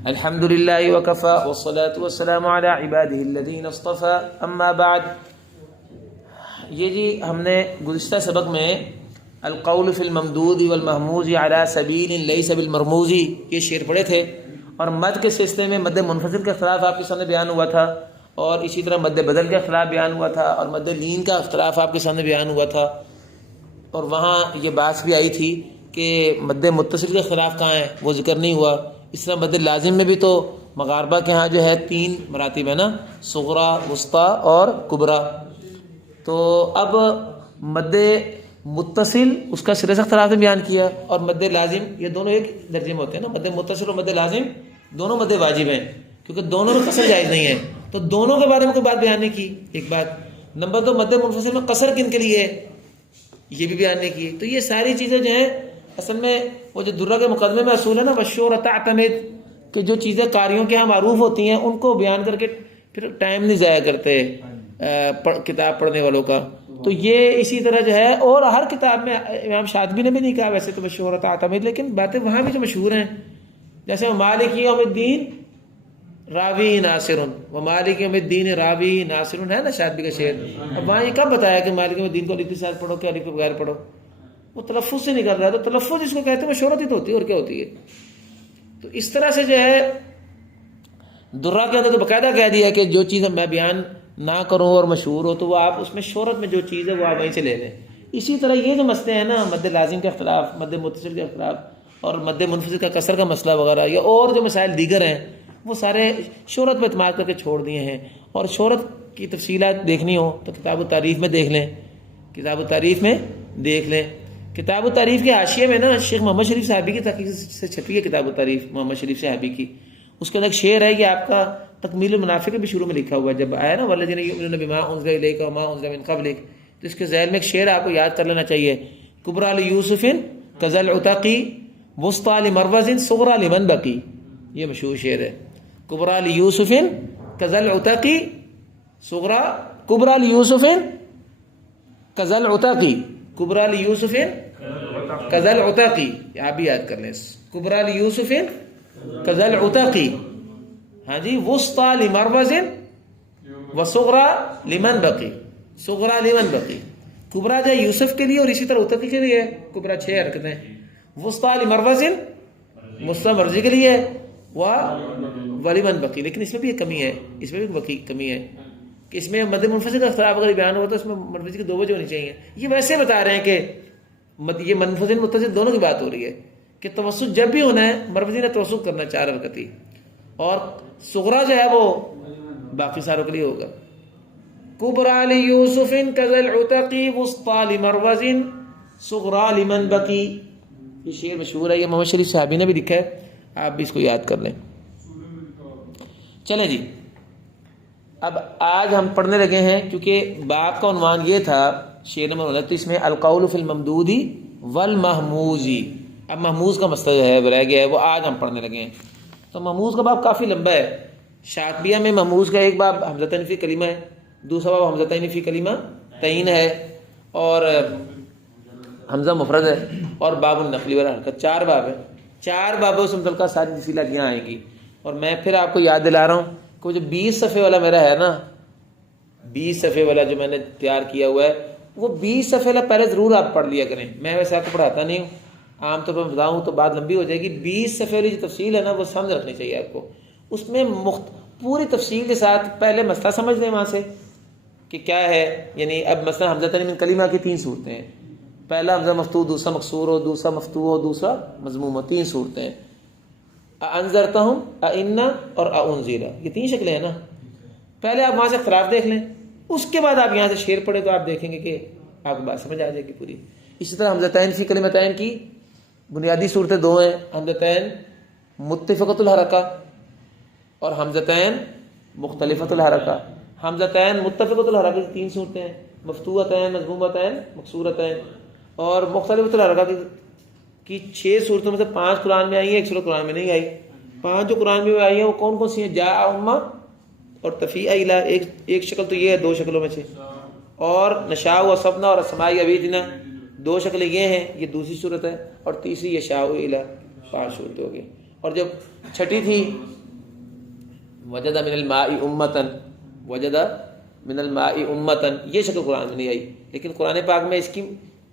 الحمد للہ وکفى والصلاة والسلام علی عباده الذین اصطفى اما بعد. یہ جی ہم نے گزشتہ سبق میں القول فی الممدود والمحموز علی سبیل لیس بالمرموز یہ شعر پڑھے تھے، اور مد کے سلسلے میں مد منفصل کا اختلاف آپ کے سامنے بیان ہوا تھا، اور اسی طرح مد بدل کا اختلاف بیان ہوا تھا، اور مد لین کا اختلاف آپ کے سامنے بیان ہوا تھا. اور وہاں یہ بات بھی آئی تھی کہ مد متصل کا اختلاف کہاں ہے، وہ ذکر نہیں ہوا. اس طرح مد لازم میں بھی تو مغاربہ کے ہاں جو ہے 3 مراتب ہے نا، صغرا، وسطیٰ اور کبریٰ. تو اب مد متصل اس کا سرے سے اختلاف نے بیان کیا، اور مد لازم یہ دونوں ایک درجے میں ہوتے ہیں نا. مد متصل اور مد لازم دونوں مد واجب ہیں، کیونکہ دونوں میں قصر جائز نہیں ہے. تو دونوں کے بارے میں کوئی بات بیان نہیں کی. ایک بات نمبر 2، مد منفصل میں قصر کن کے لیے ہے یہ بھی بیان نہیں کی. تو یہ ساری چیزیں جو ہیں اصل میں وہ جو درہ کے مقدمے میں اصول ہے نا، والشہرۃ تعتمد، کہ جو چیزیں قاریوں کے ہاں معروف ہوتی ہیں ان کو بیان کر کے پھر ٹائم نہیں ضائع کرتے کتاب پڑھنے والوں کا. تو یہ اسی طرح جو ہے، اور ہر کتاب میں امام شاطبی نے بھی نہیں کہا ویسے تو والشہرۃ تعتمد، لیکن باتیں وہاں بھی جو مشہور ہیں، جیسے مالک یوم الدین راوی ناصر، وہ مالک یوم الدین راوی ناصر ہے نا شاطبی کا شعر. اب وہاں یہ کب بتایا کہ مالک یوم الدین کو الف کے ساتھ پڑھو کہ الف کے بغیر پڑھو؟ وہ تلفظ سے نکل رہا ہے. تو تلفظ جس کو کہتے ہیں وہ شہرت ہی تو ہوتی ہے، اور کیا ہوتی ہے. تو اس طرح سے جو ہے درہ کے اندر تو باقاعدہ کہہ دیا کہ جو چیز میں بیان نہ کروں اور مشہور ہو تو وہ آپ اس میں شہرت میں جو چیز ہے وہ آپ وہیں سے لے لیں. اسی طرح یہ جو مسئلے ہیں نا، مد لازم کا اختلاف، مد متصل کا اختلاف، اور مد منفصل کا کسر کا مسئلہ وغیرہ، یا اور جو مسائل دیگر ہیں، وہ سارے شہرت پہ اعتماد کر کے چھوڑ دیے ہیں. اور شہرت کی تفصیلات دیکھنی ہو تو کتاب التعریف میں دیکھ لیں، کتاب التعریف میں دیکھ لیں. کتاب التعریف کے حاشیے میں نا شیخ محمد شریف صاحبی کی تحقیق سے چھپی ہے کتاب التعریف محمد شریف صاحبی کی. اس کے اندر ایک شعر ہے، یہ آپ کا تکمیل المنافق بھی شروع میں لکھا ہوا ہے جب آیا نا والذین یؤمنون بما انزل الیک وما انزل من قبلک، تو اس کے ذیل میں ایک شعر آپ کو یاد کر لینا چاہیے: کبریٰ لیوسف کذا العتقی وسطیٰ لمروز صغریٰ لمن بقی. یہ مشہور شعر ہے. کبریٰ لیوسف کذا العتقی صغریٰ، کبریٰ لیوسف کذا العتقی، کبریٰ لیوسف کذا العتقی، آپ بھی یاد کر لیں. کبریٰ لیوسف کذا العتقی، ہاں جی، وسطیٰ لمروز وصغریٰ لمن بقی، صغریٰ لمن بقی. کبریٰ جو یوسف کے لیے اور اسی طرح عتقی کے لیے، کبریٰ 6 حرکتیں، وسطیٰ لمروز وسطیٰ مرضی کے لیے، ولمن بقی. لیکن اس میں بھی ایک کمی ہے، اس میں بھی کمی ہے کہ اس میں مد منفصل کا اختلاف اگر بیان ہوا تو اس میں مرضی کی 2 وجہ ہونی چاہیے. یہ ویسے بتا رہے ہیں کہ یہ منفصل متصل دونوں کی بات ہو رہی ہے کہ توسط جب بھی ہونا ہے مروزی نے توسط کرنا 4 حرکتی، اور صغریٰ جو ہے وہ باقی ساروں کے لیے ہوگا. کبریٰ لیوسف کذا العتقی وسطیٰ لمروز صغریٰ لمن بقی. یہ شعر مشہور ہے، یہ محمد شریف صاحبی نے بھی لکھا ہے، آپ بھی اس کو یاد کر لیں. چلیں جی، اب آج ہم پڑھنے لگے ہیں، کیونکہ باب کا عنوان یہ تھا شعر نمبر 29 میں القول فی الممدود والمحموز. اب محموز کا مسئلہ جو ہے رہ گیا ہے، وہ آج ہم پڑھنے لگے ہیں. تو محموز کا باب کافی لمبا ہے. شاطبیہ میں محموز کا ایک باب حمزتین فی کلمہ ہے، دوسرا باب حمزتین فی کلمہ تعین ہے، اور حمزہ مفرد ہے، اور باب النقلی والا حرکت. 4 باب ہے. 4 بابوں سے متعلقہ ساری تفصیلات یہاں آئیں گی. اور میں پھر آپ کو یاد دلا رہا ہوں کہ جو 20 صفحے والا میرا ہے نا، 20 صفحے والا جو میں نے تیار کیا ہوا ہے، وہ 20 صفحے والا پہلے ضرور آپ پڑھ لیا کریں. میں ویسے آپ کو پڑھاتا نہیں ہوں، عام طور پر بتاؤں تو بات لمبی ہو جائے گی. 20 صفحے والی جو تفصیل ہے نا وہ سمجھ رکھنی چاہیے آپ کو. اس میں پوری تفصیل کے ساتھ پہلے مسئلہ سمجھ لیں وہاں سے کہ کیا ہے. یعنی اب مثلا حمزتین من کلمہ کی 3 صورتیں ہیں، پہلا حمزہ مفتوح، دوسرا مکسور ہو، دوسرا مفتوح ہو، دوسرا مضموم ہو. 3 صورتیں ہیں، انذرتہم، انا اور انذر. یہ 3 شکلیں ہیں نا. پہلے آپ وہاں سے اختلاف دیکھ لیں، اس کے بعد آپ یہاں سے شعر پڑھیں تو آپ دیکھیں گے کہ آپ کو بات سمجھ آ جائے گی پوری. اسی طرح حمزتین فی کلمتین کی بنیادی صورتیں 2 ہیں، حمزتین متفقۃ الحرکہ اور حمزتین مختلفۃ الحرکہ. حمزتین متفقۃ الحرکہ کی 3 صورتیں ہیں، مفتوحتین، مضمومتین، مکسورتین. اور مختلفۃ الحرکہ کی 6 صورتوں میں سے 5 قرآن میں آئی ہیں، 1 سورہ قرآن میں نہیں آئی. 5 جو قرآن میں آئی ہیں وہ کون کون سی ہیں؟ جاء امہ اور تفیع الہ، ایک شکل تو یہ ہے 2 شکلوں میں سے. اور نشاء و سبنا اور اسماء ابیتنا 2 شکلیں یہ ہیں، یہ دوسری صورت ہے. اور تیسری یشاء الہ، 5 صورتیں ہو گئی. اور جب چھٹی تھی وجد من الماء امتن، وجد من الماء امتن، یہ شکل قرآن میں نہیں آئی، لیکن قرآن پاک میں اس کی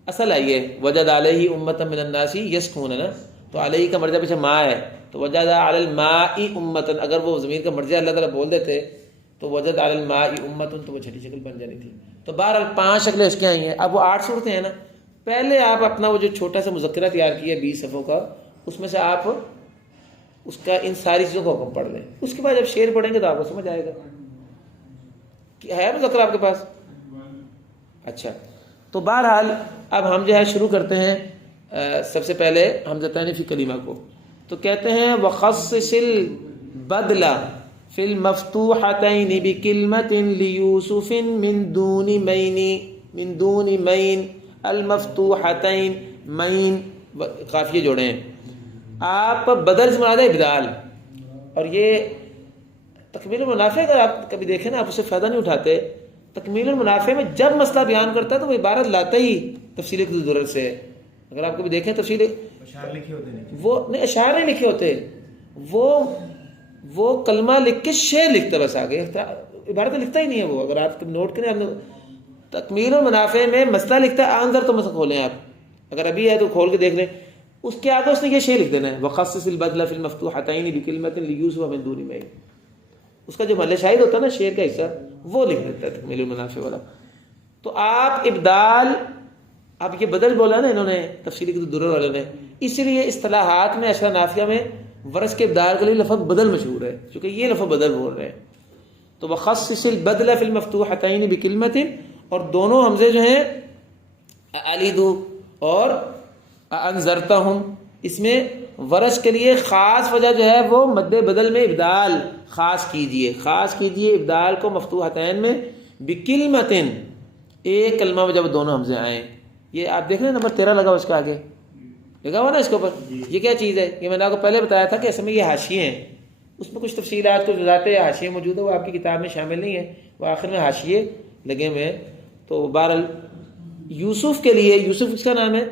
اصل آئی ہے وجد علیہ امتن من الناس یسقون، ہے نا، تو علیہ کا مرجع پیچھے ماء ہے، تو وجد علی الماء امتن، اگر وہ ضمیر کا مرجع اللہ تعالیٰ بول دیتے تو وجد علی الماء امتن، تو وہ چھٹی شکل بن جانی تھی۔ تو بہرحال 5 شکلیں اس کی آئی ہیں۔ اب وہ 8 صورتیں ہیں نا، پہلے آپ اپنا وہ جو چھوٹا سا مذکرہ تیار کیا 20 صفحوں کا، اس میں سے آپ اس کا ان ساری چیزوں کو حکم پڑھ لیں، اس کے بعد جب شعر پڑھیں گے تو آپ کو سمجھ آئے گا۔ ہے مذکرہ آپ کے پاس؟ اچھا، تو بہرحال اب ہم جو ہے شروع کرتے ہیں سب سے پہلے حمزتین فی کلمہ کو، تو کہتے ہیں وخصص البدل فی المفتوحتین بکلمۃ لیوسف من دون مین المفتوحتین، مین قافیے جوڑے ہیں۔ آپ بدل سے مراد ہے ابدال، اور یہ تکمیل المنافع اگر آپ کبھی دیکھیں نا، آپ اسے فائدہ نہیں اٹھاتے۔ تکمیل المنافع میں جب مسئلہ بیان کرتا ہے تو وہ عبارت لاتا ہی تفصیل کی ضرورت سے ہے۔ اگر آپ کبھی دیکھیں تفصیل، اشعار لکھے ہوتے ہیں، وہ نہیں اشعار نہیں لکھے ہوتے، وہ کلمہ لکھ کے شعر لکھتا، بس آگے عبارت لکھتا ہی نہیں ہے وہ۔ اگر آپ نوٹ کریں، تکمیل المنافع میں مسئلہ لکھتا ہے، آنظر تو مسئلہ کھولیں آپ، اگر ابھی ہے تو کھول کے دیکھ لیں، اس کے آگے اس نے یہ شعر لکھ دینا ہے وخصص البدل فی المفتوحتین بکلمۃ لیوسف من دون مین، اس کا جو محل شاہد ہوتا ہے نا شعر کا حصہ، وہ لکھ دیتا ہے تکمیل المنافع والا۔ تو آپ ابدال، اب یہ بدل بولا نا انہوں نے تفسیری کے درر والوں نے، اس لیے اصطلاحات میں اشرا نافیہ میں ورث کے ابدال کے لیے لفظ بدل مشہور ہے، چونکہ یہ لفظ بدل بول رہے ہیں۔ تو وخصص البدل فی المفتوحتین بکلمۃ، اور دونوں حمزے جو ہیں الیدو اور انذرتہم، اس میں ورث کے لیے خاص وجہ جو ہے وہ مد بدل میں ابدال خاص کیجئے ابدال کو مفتوحتین میں بکلمۃ، ایک کلمہ میں جب دونوں حمزے آئیں۔ یہ آپ دیکھ رہے ہیں نمبر 13 لگا ہوا اس کے آگے، لگا ہوا نا اس کے اوپر، یہ کیا چیز ہے؟ یہ میں نے آپ کو پہلے بتایا تھا کہ اصل میں یہ حاشیے ہیں، اس میں کچھ تفصیلات کچھ وضاحتیں حاشیے موجود ہے، وہ آپ کی کتاب میں شامل نہیں ہے، وہ آخر میں حاشیے لگے ہوئے ہیں۔ تو بہرحال یوسف کے لیے، یوسف اس کا نام ہے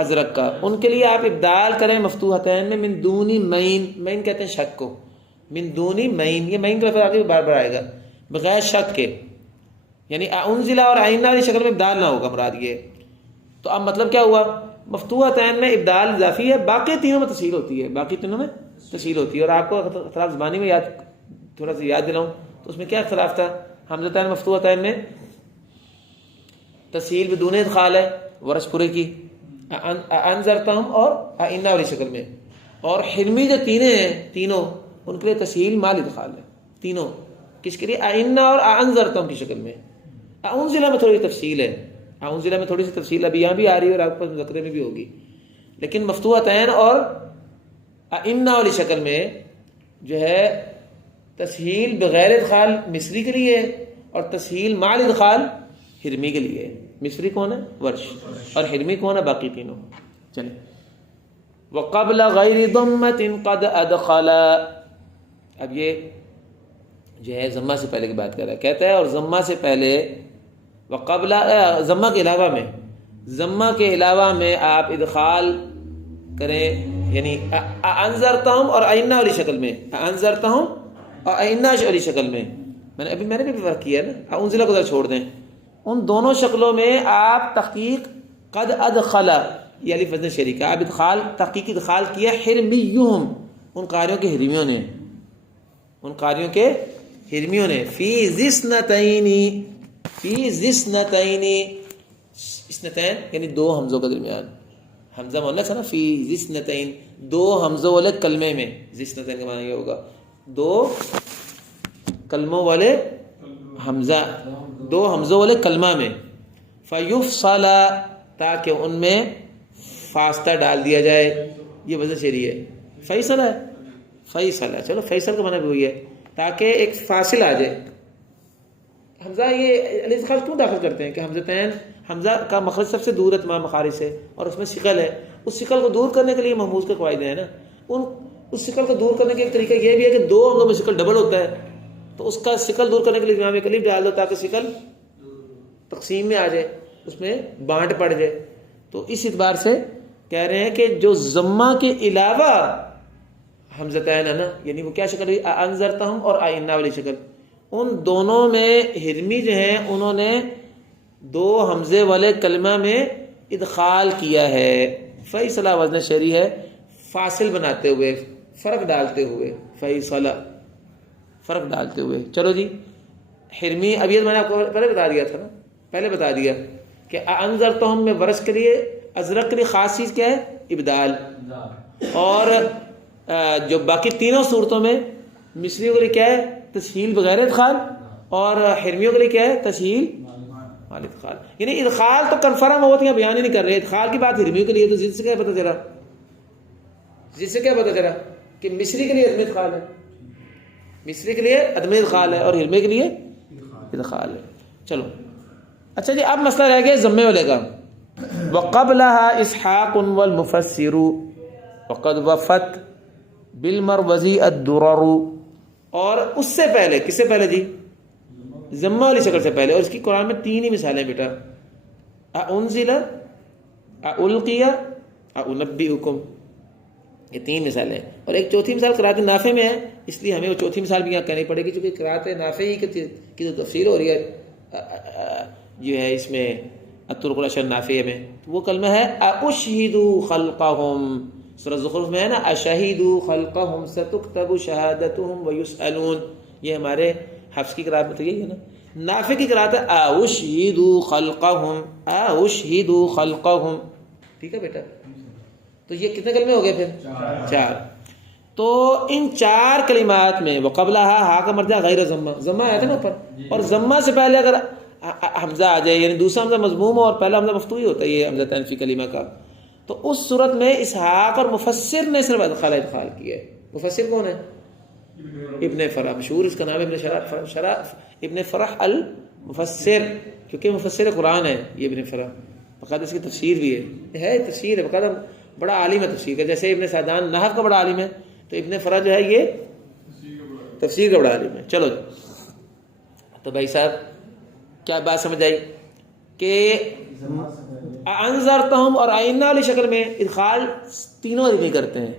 ازرق کا، ان کے لیے آپ ابدال کریں مفتوحتین میں من دونی مین، مین کہتے ہیں شک کو، من دونی مین، یہ مین کا لفظ آگے بار بار آئے گا، بغیر شک کے، یعنی انزلہ اور آئینہ والی شکل میں ابدال نہ ہوگا مراد یہ۔ تو اب مطلب کیا ہوا؟ مفتوحتین میں ابدال اضافی ہے، باقی تینوں میں تفصیل ہوتی ہے، اور آپ کو اختلاف زبانی میں تھوڑا سا یاد دلاؤں تو اس میں کیا اختلاف تھا؟ حمزتین مفتوحتین میں تسہیل بدون ادخال ہے ورث پورے کی، انذرتہم اور آئینہ والی شکل میں، اور حرمی جو تینوں ان کے لیے تسہیل مال ادخال ہے، تینوں کس کے لیے؟ آئینہ اور انذرتہم کی شکل میں۔ انزلہ میں تھوڑی تفصیل ہے، انزلہ میں تھوڑی سی تفصیل ابھی یہاں بھی آ رہی ہے اور آپ کو مذکرے میں بھی ہوگی، لیکن مفتوحتین اور آئینہ والی شکل میں جو ہے تسہیل بغیر ادخال مصری کے لیے اور تسہیل مال ادخال حرمی کے لیے۔ مصری کون ہے؟ ورش، اور حرمی کون ہے؟ باقی تینوں۔ چلیں، وقبل غیر ضمۃ قد ادخل، اب یہ جو ہے ضمہ سے پہلے کی بات کر رہا ہے، کہتا ہے اور ضمہ سے پہلے، وقبل ضمہ کے علاوہ میں، ضمہ کے علاوہ میں آپ ادخال کریں، یعنی انذرتہم اور آئینہ والی شکل میں، انذرتہم اور آئینہ والی شکل میں، میں نے بھی فرق کیا ہے نا، انزلہ کو ذرا چھوڑ دیں، ان دونوں شکلوں میں آپ تحقیق قد ادخل، یہ علی فضل شریکہ، آپ ادخال تحقیق ادخال کیا حرمیہم، ان قاریوں کے حرمیوں نے، ان قاریوں کے حرمیوں نے، فی ذسنتین، فی ذسنتین، اثنتین یعنی دو حمزوں کے درمیان، حمزہ مؤنث ہے نا، فی ذسنتین، دو حمزوں والے کلمے میں، ذسنتین کا معنی یہ ہوگا دو کلموں والے حمزہ، دو حمزوں والے کلمہ میں، فیفصل، تاکہ ان میں فاصلہ ڈال دیا جائے، یہ وزن شعری ہے، فیصل ہے، فیصل ہے، چلو فیصل کا معنی بھی وہی ہے، تاکہ ایک فاصل آ جائے۔ حمزہ یہ الادخال کیوں داخل کرتے ہیں کہ حمزتین، حمزہ کا مخرج سب سے دور ہے تمام مخارج سے، اور اس میں ثقل ہے، اس ثقل کو دور کرنے کے لیے محموز کے قواعد ہیں نا، اس ثقل کو دور کرنے کا ایک طریقہ یہ بھی ہے کہ دو حمزوں میں ثقل ڈبل ہوتا ہے، تو اس کا ثقل دور کرنے کے لیے امام کلیم ڈال دو تاکہ ثقل تقسیم میں آ جائے، اس میں بانٹ پڑ جائے۔ تو اس اعتبار سے کہہ رہے ہیں کہ جو ضمہ کے علاوہ حمزتین ہے نا، یعنی وہ کیا شکل ہوئی؟ انذرتہم اور آئنہ والی شکل. ان دونوں میں ہرمی جو ہیں انہوں نے دو حمزے والے کلمہ میں ادخال کیا ہے. فیصلہ وزن شرعی ہے، فاصل بناتے ہوئے، فرق ڈالتے ہوئے، فیصلہ فرق ڈالتے ہوئے. چلو جی، ہرمی ابھی میں نے آپ کو پہلے بتا دیا تھا نا، پہلے بتا دیا کہ انذرتہم میں ورش کے لیے ازرق کے لیے خاص چیز کیا ہے؟ ابدال. اور جو باقی تینوں صورتوں میں مصریوں کے لیے کیا ہے؟ تسہیل بغیر ادخال، اور ہرمیوں کے لیے کیا ہے؟ تسہیل مال ادخال. یعنی ادخال تو کنفرم ہوتی ہے، بیان ہی نہیں کر رہے. ادخال کی بات ہرمیوں کے لیے، تو جس سے کیا پتہ چلا؟ جس سے کیا پتہ چلا کہ مصری کے لیے عدم ادخال ہے، مصری کے لیے عدم ادخال ہے، اور ہرمی کے لیے ادخال ہے. چلو اچھا جی، اب مسئلہ رہ گیا ضمے والے کا. وقبلها اسحاق والمفسر وقد وفت بالمروزی الدرر. اور اس سے پہلے، کس سے پہلے جی؟ ضمہ والی شکل سے پہلے. اور اس کی قرآن میں تین ہی مثالیں بیٹا، انزل، القی، انبئکم. یہ تین مثالیں. اور ایک چوتھی مثال قرأت نافع میں ہے، اس لیے ہمیں وہ چوتھی مثال بھی یہاں کہنی پڑے گی، چونکہ قرأت نافع ہی کی جو تفسیر ہو رہی ہے جو ہے اس میں الطرق العشر نافع میں، تو وہ کلمہ ہے اشہدوا خلقہم. سورہ زخرف میں ہے نا، اشہدوا خلقہم ستکتب شہادتہم ویسألون. یہ ہمارے حفظ کی قرأت میں تو یہی ہے نا. نافع کی قرأت ہے اشہدوا خلقہم، اشہدوا خلقہم. ٹھیک ہے بیٹا؟ تو یہ کتنے کلمے ہو گئے پھر؟ چار. تو ان چار کلمات میں وقبلہا، ہا کا مرجع غیر ضمہ، ضمہ آیا تھا نا اوپر، اور ضمہ سے پہلے اگر حمزہ آ جائے، یعنی دوسرا حمزہ مضموم ہو اور پہلا حمزہ مفتوحی ہوتا ہے، یہ حمزہ تنفی کلمہ کا، تو اس صورت میں اسحاق اور مفسر نے صرف ادخال کیا ہے. مفسر کون ہے؟ ابن فرح، مشہور اس کا نام ابن شرح، ابن فرح المفسر، کیونکہ مفسر قرآن ہے یہ ابن فرح. باقاعدہ اس کی تفسیر بھی ہے تفسیر ہے، باقاعدہ بڑا عالم ہے تفسیر کا. جیسے ابن سعدان نحو کا بڑا عالم ہے، تو ابن فرح جو ہے یہ تفسیر کا بڑا عالم ہے. چلو تو بھائی صاحب کیا بات سمجھ آئی کہ انذرتہم اور آئنہ والی شکل میں ادخال تینوں نہیں کرتے ہیں،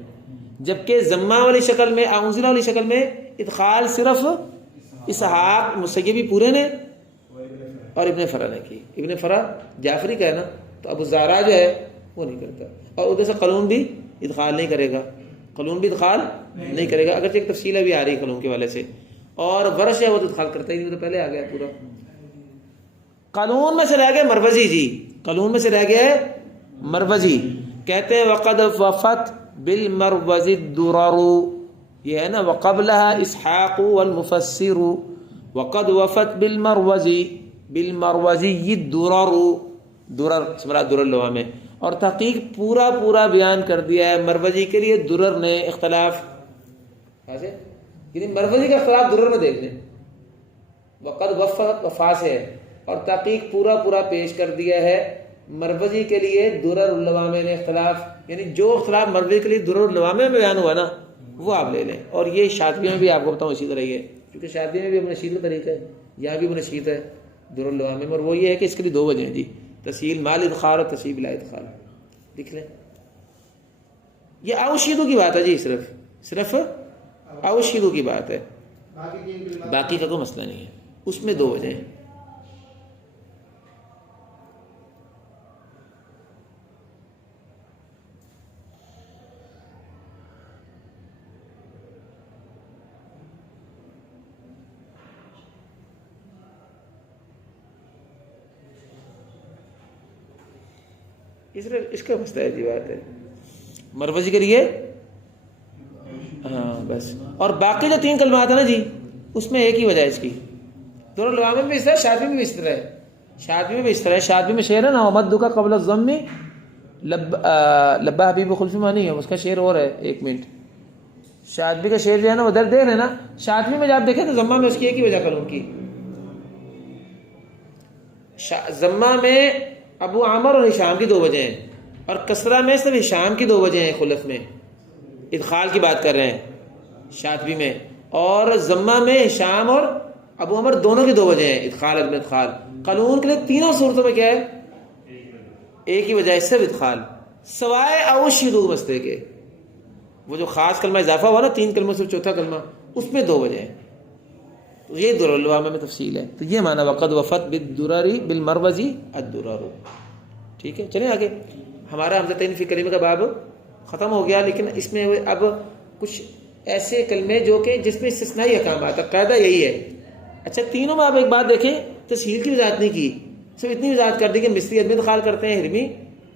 جبکہ ضمہ والی شکل میں، انزلہ والی شکل میں ادخال صرف اسحاق مسیبی پورے نے اور ابن فرح نے کی. ابن فرح جعفری کا ہے نا، تو ابو زارع جو ہے وہ نہیں کرتا. اور ادھر سے قلون بھی ادخال نہیں کرے گا، قلون بھی ادخال نہیں کرے گا، اگرچہ ایک تفصیل بھی آ رہی ہے قلون کے والے سے. اور ورش ہے وہ تو ادخال کرتا ہی نہیں، وہ تو پہلے آ گیا پورا. قانون میں سے رہ گئے مروزی جی، قانون میں سے رہ گئے مروزی. کہتے ہیں وقد وفت بالمروزی الدرر، یہ ہے نا وقبلها اسحاق والمفسر وقد وفت بالمروزی الدرر. درر سمرا درر لوا میں، اور تحقیق پورا بیان کر دیا ہے. مروزی کے لیے درر نے اختلاف، یعنی مروزی کا اختلاف درر میں دیکھ لیں. وقد وفت وفا سے ہے، اور تحقیق پورا پیش کر دیا ہے. مروزی کے لیے درر اللوامے نے اختلاف، یعنی جو اختلاف مروزی کے لیے درر اللوامے میں بیان ہوا نا وہ آپ لے لیں. اور یہ شاطبی میں بھی آپ کو بتاؤں اسی طرح ہی ہے، کیونکہ شاطبی میں بھی ابن نشید کا طریقہ ہے، یہاں بھی ابن نشید ہے درر اللوامے میں. اور وہ یہ ہے کہ اس کے لیے دو وجہ ہیں جی، تسہیل مال ادخال اور تسہیل بلا ادخال. لکھ لیں، یہ اوشیدو کی بات ہے جی، صرف اوشیدو کی بات ہے، باقی کا کوئی مسئلہ نہیں ہے. اس میں دو وجہ ہیں. اس کا مسئلہ ہے جی، بات ہے مروزی کے لیے. ہاں بس. اور باقی جو تین کلمات ہیں نا جی، اس میں ایک ہی وجہ ہے اس کی. دونوں لوامے میں بھی اس طرح، شاطبی میں بھی اس طرح ہے. شاطبی میں بھی اس طرح ہے. شاطبی میں شعر ہے نا، مد کا قبل الضم لبا حبیب خلفی میں نہیں ہے، اس کا شعر اور ہے. ایک منٹ، شاطبی کا شعر جو ہے نا وہ در دیر ہے نا. شاطبی میں جب آپ دیکھیں تو ضمہ میں اس کی ایک ہی وجہ قلم کی. ضمہ میں ابو عامر اور ہشام کی دو وجہ ہیں، اور کسرہ میں صرف ہشام کی دو وجہ ہیں. خلف میں ادخال کی بات کر رہے ہیں شاطبی میں، اور ضمہ میں ہشام اور ابو عمر دونوں کی دو وجہ ہیں، ادخال عدم ادخال. قانون کے لیے تینوں صورتوں میں کیا ہے؟ ایک ہی وجہ ہے، صرف ادخال، سوائے اوشیدو مسئلے کے. وہ جو خاص کلمہ اضافہ ہوا نا 3 کلموں سے چوتھا کلمہ، اس میں 2 وجہ ہیں. تو یہ درر العوامہ میں تفصیل ہے. تو یہ معنی وقد وفت بالدرر بالمروزی الدرر. ٹھیک ہے، چلیں آگے. ہمارا حمزتین فی کلمہ کا باب ختم ہو گیا، لیکن اس میں اب کچھ ایسے کلمے جو کہ جس میں استثنائی احکامات ہے. قاعدہ یہی ہے. اچھا تینوں میں آپ ایک بات دیکھیں، تسہیل کی وضاحت نہیں کی، صرف اتنی وضاحت کر دی کہ مصری ادمی ادخال کرتے ہیں، حرمی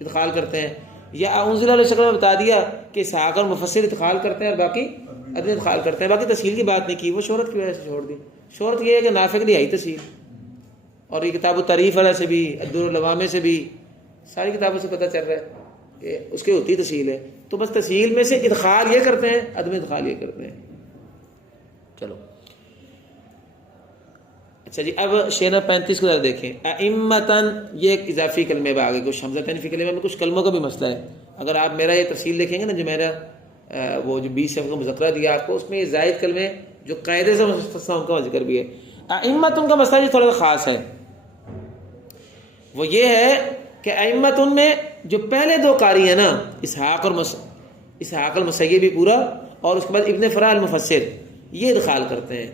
ادخال کرتے ہیں، یا انزل علیہ شکل میں بتا دیا کہ اسحاق اور مفسر ادخال کرتے ہیں اور باقی ادمی ادخال کرتے ہیں. باقی تسہیل کی بات نہیں کی، وہ شہرت کی وجہ سے چھوڑ دی. شہرت یہ ہے کہ نافع کے لیے آئی تسہیل، اور یہ کتاب التعریف والا سے بھی، الدر العوامہ سے بھی، ساری کتابوں سے پتہ چل رہا ہے کہ اس کی ہوتی تسہیل ہے. تو بس تسہیل میں سے ادخال یہ کرتے ہیں، عدم ادخال یہ کرتے ہیں. چلو اچھا جی، اب شعر 35 کو ذرا دیکھیں. ائمتن، یہ ایک اضافی کلمے میں آگے کچھ حمزتین فی کلمہ میں کچھ کلموں کا بھی مسئلہ ہے. اگر آپ میرا یہ تفصیل دیکھیں گے نا، جو میرا وہ جو 20 صفحے کا مذکرہ دیا آپ کو، اس میں یہ زائد کلمے جو قاعدے سے مستثنی ان کا ذکر بھی ہے. ائمتن کا مسئلہ یہ تھوڑا سا خاص ہے. وہ یہ ہے کہ ائمتن میں جو پہلے 2 قاری ہیں نا، اسحاق المسیبی پورا، اور اس کے بعد ابن فرح المفسر، یہ ادخال کرتے ہیں.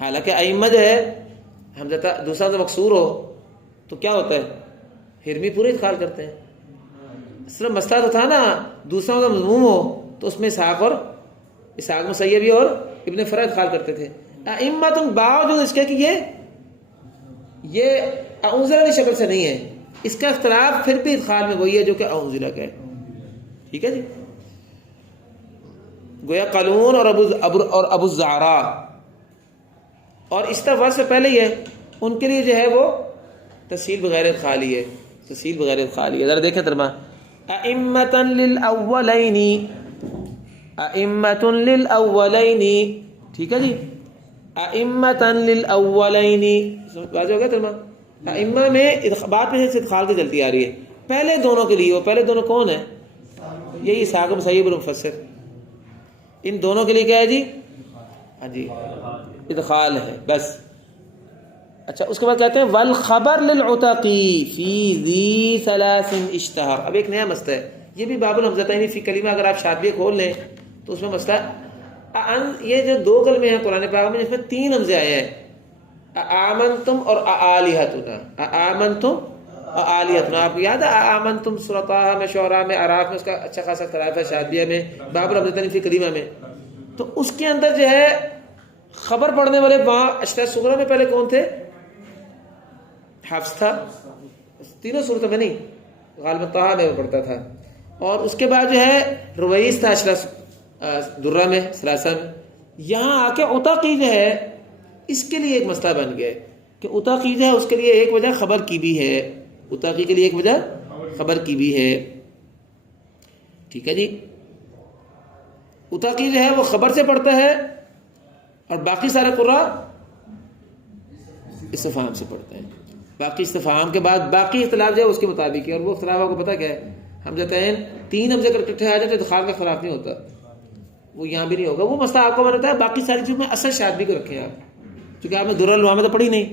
حالانکہ ائمہ جو ہے حمزہ دوسرا سے مکسور ہو تو کیا ہوتا ہے، حرمی پورے ادخال کرتے ہیں. صرف مسئلہ تو تھا نا دوسرا کا مضموم ہو تو اس میں اسحاق مسیبی اور ابن فرح ادخال کرتے تھے. ائمتن باوجود اس کے کہ یہ انزلہ کی شکل سے نہیں ہے، اس کا اختلاف پھر بھی ادخال میں وہی ہے جو کہ انزلہ کا ہے. ٹھیک ہے جی. گویا قالون اور ابو الزعراء اور اس طرح سے پہلے ہی ہے، ان کے لیے جو ہے وہ تسہیل بغیر ادخالی ہے. تسہیل بغیر ادخالی ہے. ذرا دیکھیں ترجمہ. ائمۃ للاولین، ائمۃ للاولین. ٹھیک ہے جی. ائمۃ للاولین واضح ہو گیا ترجمہ. ائمہ میں بات میں سے ادخال کی جلتی آ رہی ہے. پہلے دونوں کے لیے، وہ پہلے دونوں کون ہیں؟ یہی اسحاق مسیب اور مفسر. ان دونوں کے لیے کیا ہے جی؟ ہاں جی ادخال ہے بس. اچھا اس کے بعد کہتے ہیں والخبر للعتقی فی ذی ثلاث اشتہر. اب ایک نیا مسئلہ ہے، یہ بھی باب الحمزتین فی کلمہ اگر آپ شاطبیہ کھول لیں تو اس میں مسئلہ ہے. یہ جو 2 کلمے ہیں قرآن پاک میں، اس میں 3 حمزے آئے ہیں، آمنتم اور آلیہتنا. آمنتم اور آلیہتنا. آپ کو یاد ہے آمنتم سورۃ طٰہٰ میں، شعراء میں، اعراف میں اس کا اچھا خاصا اختلاف ہے، شاطبیہ میں، باب الحمزتین فی کلمہ میں. تو اس کے اندر جو ہے خبر پڑھنے والے وہاں اشرا صغریٰ میں پہلے کون تھے؟ حفص تھا، تینوں صورتوں میں نہیں، غالباً طٰہٰ میں پڑھتا تھا. اور اس کے بعد جو ہے رویس تھا اشرا درہ میں، ثلاثہ میں. یہاں آ کے عتقی جو ہے اس کے لیے ایک مسئلہ بن گیا کہ عتقی جو ہے اس کے لیے ایک وجہ خبر کی بھی ہے. عتقی کے لیے ایک وجہ خبر کی بھی ہے. ٹھیک ہے جی. عتقی جو ہے وہ خبر سے پڑھتا ہے اور باقی سارے قراء استفہام سے پڑھتے ہیں. باقی استفہام کے بعد باقی اختلاف جو ہے اس کے مطابق ہے. اور وہ اختلاف آپ کو پتہ کیا ہے؟ حمزتین 3 حمزے کر اکٹھے آ جائے تو ادخال کا اختلاف نہیں ہوتا، وہ یہاں بھی نہیں ہوگا. وہ مسئلہ آپ کو بنتا ہے. باقی ساری چیزوں میں اصل شاطبی کو رکھیں آپ، چونکہ آپ نے درر العوامہ تو پڑھی نہیں،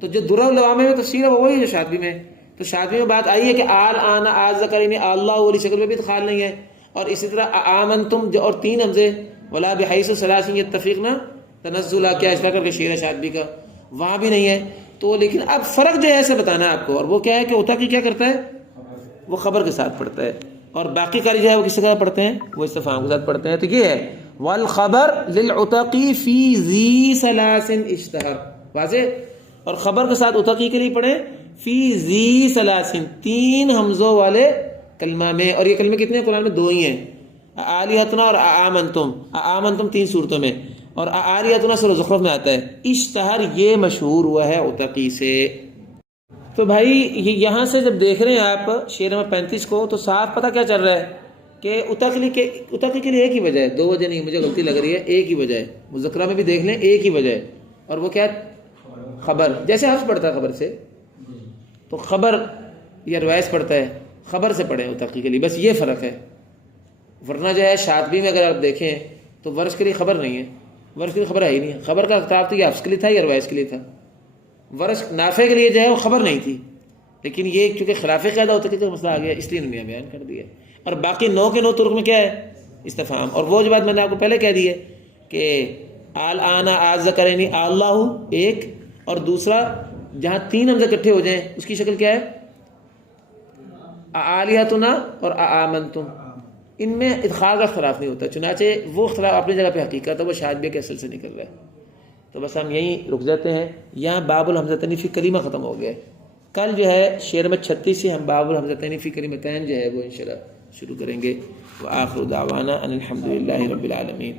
تو جو درر العوامہ میں تفسیر ہے وہ وہی جو شاطبی میں. تو شاطبی میں بات آئی ہے کہ آل آنا آل ذکر میں اللہ والی شکل میں بھی ادخال نہیں ہے. اور اسی طرح آمنتم جو اور 3 حمزے ولا بحیث ثلاث یتفقنا تنزلا، کیا اس طرح کر کے شعر ہے شاطبی کا، وہاں بھی نہیں ہے. تو لیکن اب فرق جو ہے ایسے بتانا ہے آپ کو، اور وہ کیا ہے کہ عتقی کیا کرتا ہے؟ وہ خبر کے ساتھ پڑھتا ہے، اور باقی قاری جو ہے وہ کس کے ساتھ پڑھتے ہیں؟ وہ استفہام کے ساتھ پڑھتے ہیں. تو یہ ہے والخبر للعتقی فی ذی ثلاث اشتہر. واضح. اور خبر کے ساتھ عتقی کے لیے پڑھیں فی ذی ثلاث، 3 حمزوں والے کلمہ میں. اور یہ کلمے کتنے ہیں قرآن میں؟ 2 ہی ہیں، آلیہتنا اور آمنتم. آمنتم 3 صورتوں میں، اور آلیہتنا سورہ زخرف میں آتا ہے. اشتہر یہ مشہور ہوا ہے عتقی سے. تو بھائی یہاں سے جب دیکھ رہے ہیں آپ شعر نمبر 35 کو، تو صاف پتہ کیا چل رہا ہے کہ عتقی کے لیے ایک ہی وجہ ہے، 2 وجہ نہیں، مجھے غلطی لگ رہی ہے، ایک ہی وجہ ہے. مذکرہ میں بھی دیکھ لیں ایک ہی وجہ ہے، اور وہ کیا ہے؟ خبر. جیسے حفظ پڑھتا ہے خبر سے، تو خبر یا روایت پڑھتا ہے خبر سے پڑھیں عتقی کے لیے، بس یہ فرق ہے. ورنہ جو ہے شاطبی میں اگر آپ دیکھیں تو ورش کے لیے خبر نہیں ہے، ورش کے لیے خبر ہے ہی نہیں ہے. خبر کا خطاب تو یہ حفظ کے لیے تھا یا روایت کے لیے تھا. ورش نافع کے لیے جو ہے وہ خبر نہیں تھی، لیکن یہ چونکہ خلاف قاعدہ عتقی کا مسئلہ آ گیا اس لیے انہوں نے بیان کر دیا. اور باقی 9 کے 9 ترک میں کیا ہے؟ استفہام. اور وہ جو بات میں نے آپ کو پہلے کہہ دی ہے کہ الآن ذکرینی اللہ ایک، اور دوسرا جہاں 3 حمزے اکٹھے ہو جائیں اس کی شکل کیا ہے؟ آلیاتنا اور آمنتم. ان میں ادخال کا اختلاف نہیں ہوتا، چنانچہ وہ اختلاف اپنی جگہ پہ حقیقت ہے، وہ شاید بھی کے اصل سے نکل رہا ہے. تو بس ہم یہیں رک جاتے ہیں، یہاں باب الحمزتین فی کلمہ ختم ہو گیا ہے. کل جو ہے شعر میں 36 سے ہم باب الحمزتین فی کلمتین جو ہے وہ انشاءاللہ شروع کریں گے. وآخر دعوانا ان الحمد للہ رب العالمین.